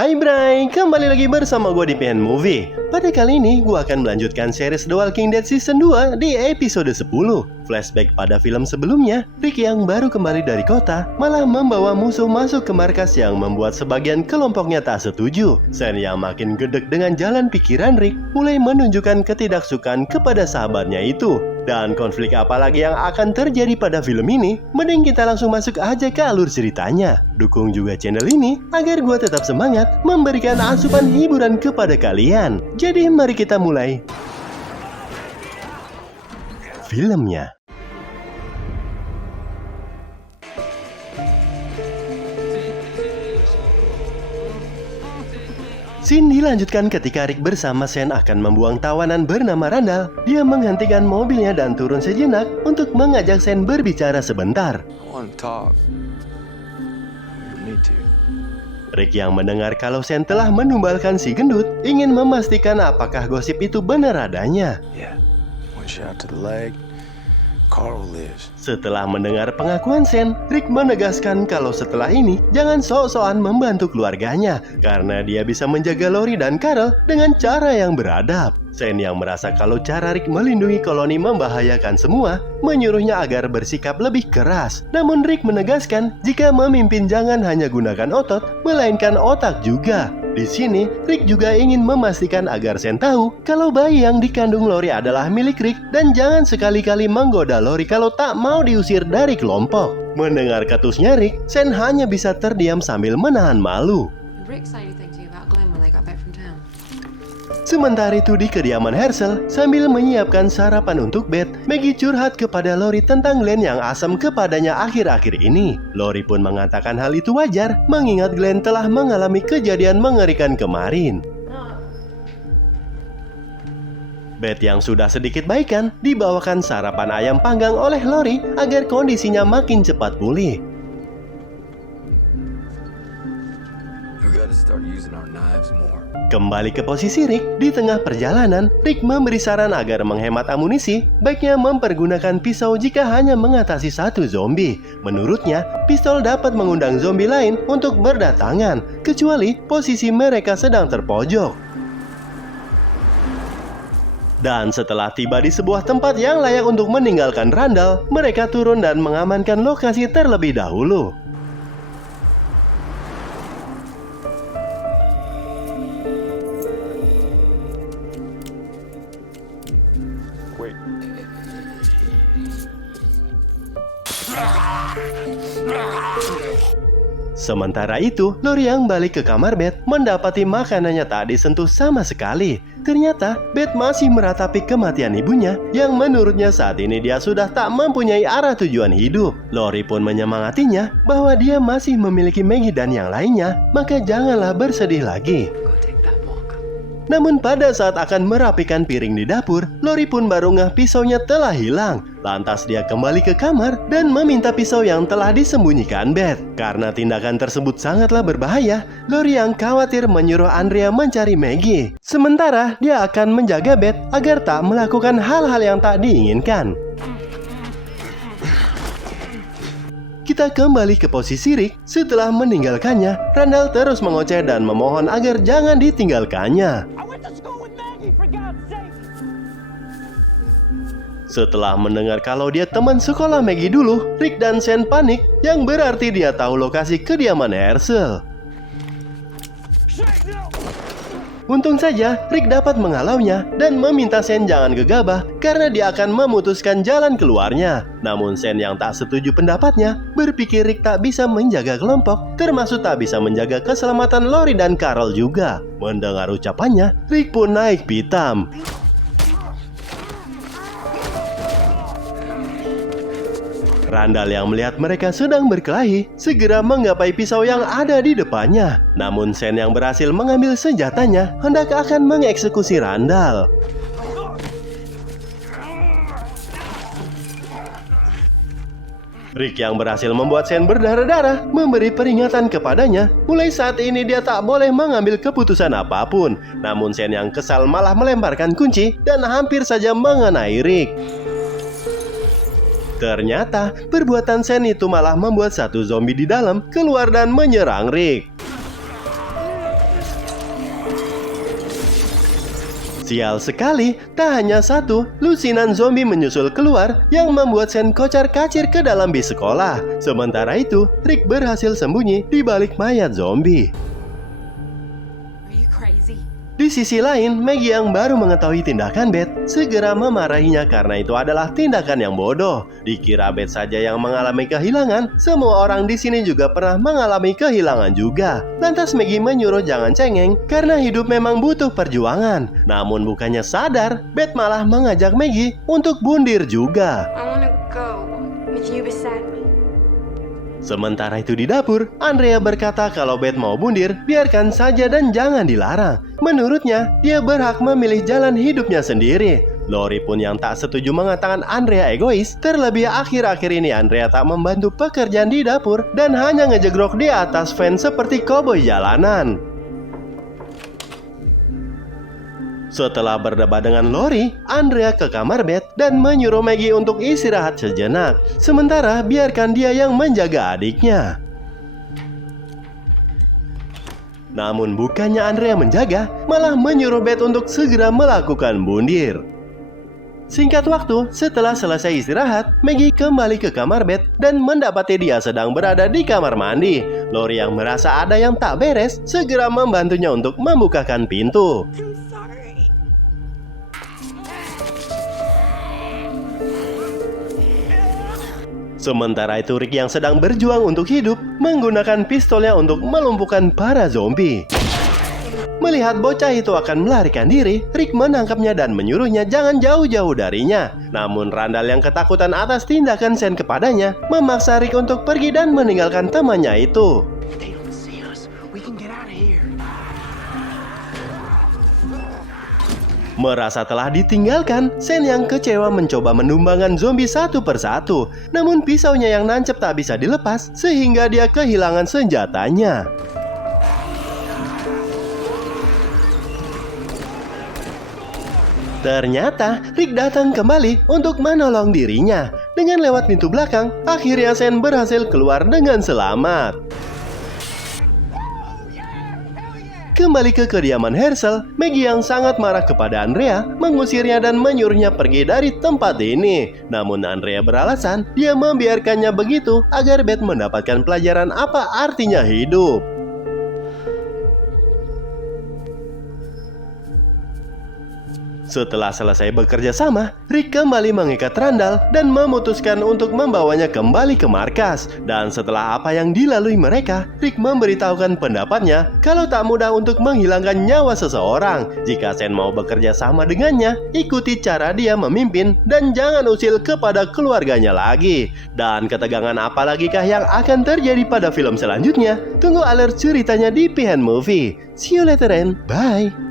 Hai Bray, kembali lagi bersama gue di PN Movie. Pada kali ini, gue akan melanjutkan series The Walking Dead Season 2 di episode 10. Flashback pada film sebelumnya, Rick yang baru kembali dari kota malah membawa musuh masuk ke markas yang membuat sebagian kelompoknya tak setuju. Sen yang makin gedek dengan jalan pikiran Rick mulai menunjukkan ketidaksukaan kepada sahabatnya itu. Dan konflik apa lagi yang akan terjadi pada film ini? Mending kita langsung masuk aja ke alur ceritanya. Dukung juga channel ini agar gue tetap semangat memberikan asupan hiburan kepada kalian. Jadi mari kita mulai filmnya. Scene dilanjutkan ketika Rick bersama Sen akan membuang tawanan bernama Randall. Dia menghentikan mobilnya dan turun sejenak untuk mengajak Sen berbicara sebentar. Rick yang mendengar kalau Sen telah menumbalkan si gendut ingin memastikan apakah gosip itu benar adanya. Setelah mendengar pengakuan Sen, Rick menegaskan kalau setelah ini jangan sok-sokan membantu keluarganya karena dia bisa menjaga Lori dan Carol dengan cara yang beradab. Sen yang merasa kalau cara Rick melindungi koloni membahayakan semua, menyuruhnya agar bersikap lebih keras. Namun Rick menegaskan jika memimpin jangan hanya gunakan otot, melainkan otak juga. Di sini, Rick juga ingin memastikan agar Sen tahu kalau bayi yang dikandung Lori adalah milik Rick dan jangan sekali-kali menggoda Lori kalau tak mau diusir dari kelompok. Mendengar ketusnya Rick, Sen hanya bisa terdiam sambil menahan malu. Sementara itu di kediaman Herschel, sambil menyiapkan sarapan untuk Beth, Maggie curhat kepada Lori tentang Glenn yang asam kepadanya akhir-akhir ini. Lori pun mengatakan hal itu wajar, mengingat Glenn telah mengalami kejadian mengerikan kemarin. Beth yang sudah sedikit baikan, dibawakan sarapan ayam panggang oleh Lori agar kondisinya makin cepat pulih. Kembali ke posisi Rick, di tengah perjalanan, Rick memberi saran agar menghemat amunisi, baiknya mempergunakan pisau jika hanya mengatasi satu zombie. Menurutnya, pistol dapat mengundang zombie lain untuk berdatangan, kecuali posisi mereka sedang terpojok. Dan setelah tiba di sebuah tempat yang layak untuk meninggalkan Randall, mereka turun dan mengamankan lokasi terlebih dahulu. Sementara itu, Lori yang balik ke kamar Beth mendapati makanannya tak disentuh sama sekali. Ternyata, Beth masih meratapi kematian ibunya yang menurutnya saat ini dia sudah tak mempunyai arah tujuan hidup. Lori pun menyemangatinya bahwa dia masih memiliki Maggie dan yang lainnya, maka janganlah bersedih lagi. Namun pada saat akan merapikan piring di dapur, Lori pun baru ngeh pisaunya telah hilang. Lantas dia kembali ke kamar dan meminta pisau yang telah disembunyikan Beth. Karena tindakan tersebut sangatlah berbahaya, Lori yang khawatir menyuruh Andrea mencari Maggie. Sementara dia akan menjaga Beth agar tak melakukan hal-hal yang tak diinginkan. Kita kembali ke posisi Rick. Setelah meninggalkannya, Randall terus mengoceh dan memohon agar jangan ditinggalkannya. Setelah mendengar kalau dia teman sekolah Maggie dulu, Rick dan Sen panik, yang berarti dia tahu lokasi kediaman Herschel. Untung saja Rick dapat menghalaunya dan meminta Sen jangan gegabah karena dia akan memutuskan jalan keluarnya. Namun Sen yang tak setuju pendapatnya berpikir Rick tak bisa menjaga kelompok, termasuk tak bisa menjaga keselamatan Lori dan Carol juga. Mendengar ucapannya, Rick pun naik pitam. Randall yang melihat mereka sedang berkelahi segera menggapai pisau yang ada di depannya. Namun Sen yang berhasil mengambil senjatanya hendak akan mengeksekusi Randall. Rick yang berhasil membuat Sen berdarah-darah memberi peringatan kepadanya. Mulai saat ini dia tak boleh mengambil keputusan apapun. Namun Sen yang kesal malah melemparkan kunci dan hampir saja mengenai Rick. Ternyata, perbuatan Sen itu malah membuat satu zombie di dalam keluar dan menyerang Rick. Sial sekali, tak hanya satu, lusinan zombie menyusul keluar yang membuat Sen kocar-kacir ke dalam bis sekolah. Sementara itu, Rick berhasil sembunyi di balik mayat zombie. Are you crazy? Di sisi lain, Maggie yang baru mengetahui tindakan Beth segera memarahinya karena itu adalah tindakan yang bodoh. Dikira Beth saja yang mengalami kehilangan, semua orang di sini juga pernah mengalami kehilangan juga. Lantas Maggie menyuruh jangan cengeng karena hidup memang butuh perjuangan. Namun bukannya sadar, Beth malah mengajak Maggie untuk bundir juga. I wanna go with you beside me. Sementara itu di dapur, Andrea berkata kalau Beth mau bundir, biarkan saja dan jangan dilarang. Menurutnya, dia berhak memilih jalan hidupnya sendiri. Lori pun yang tak setuju mengatakan Andrea egois. Terlebih akhir-akhir ini Andrea tak membantu pekerjaan di dapur dan hanya ngejegrok di atas van seperti koboi jalanan. Setelah berdebat dengan Lori, Andrea ke kamar Beth dan menyuruh Maggie untuk istirahat sejenak. Sementara biarkan dia yang menjaga adiknya. Namun bukannya Andrea menjaga, malah menyuruh Beth untuk segera melakukan bundir. Singkat waktu, setelah selesai istirahat, Maggie kembali ke kamar Beth dan mendapati dia sedang berada di kamar mandi. Lori yang merasa ada yang tak beres, segera membantunya untuk membukakan pintu. I'm sorry. Sementara itu Rick yang sedang berjuang untuk hidup menggunakan pistolnya untuk melumpuhkan para zombie. Melihat bocah itu akan melarikan diri, Rick menangkapnya dan menyuruhnya jangan jauh-jauh darinya. Namun Randall yang ketakutan atas tindakan Sen kepadanya memaksa Rick untuk pergi dan meninggalkan temannya itu. They don't see us. We can get out of here. Merasa telah ditinggalkan, Sen yang kecewa mencoba menumbangkan zombie satu persatu. Namun pisaunya yang nancep tak bisa dilepas sehingga dia kehilangan senjatanya. Ternyata Rick datang kembali untuk menolong dirinya. Dengan lewat pintu belakang, akhirnya Sen berhasil keluar dengan selamat. Kembali ke kediaman Herschel, Maggie yang sangat marah kepada Andrea mengusirnya dan menyuruhnya pergi dari tempat ini. Namun Andrea beralasan dia membiarkannya begitu agar Beth mendapatkan pelajaran apa artinya hidup. Setelah selesai bekerja sama, Rick kembali mengikat Randall dan memutuskan untuk membawanya kembali ke markas. Dan setelah apa yang dilalui mereka, Rick memberitahukan pendapatnya kalau tak mudah untuk menghilangkan nyawa seseorang. Jika Sen mau bekerja sama dengannya, ikuti cara dia memimpin dan jangan usil kepada keluarganya lagi. Dan ketegangan apalagikah yang akan terjadi pada film selanjutnya? Tunggu alert ceritanya di Pihen Movie. See you later and bye!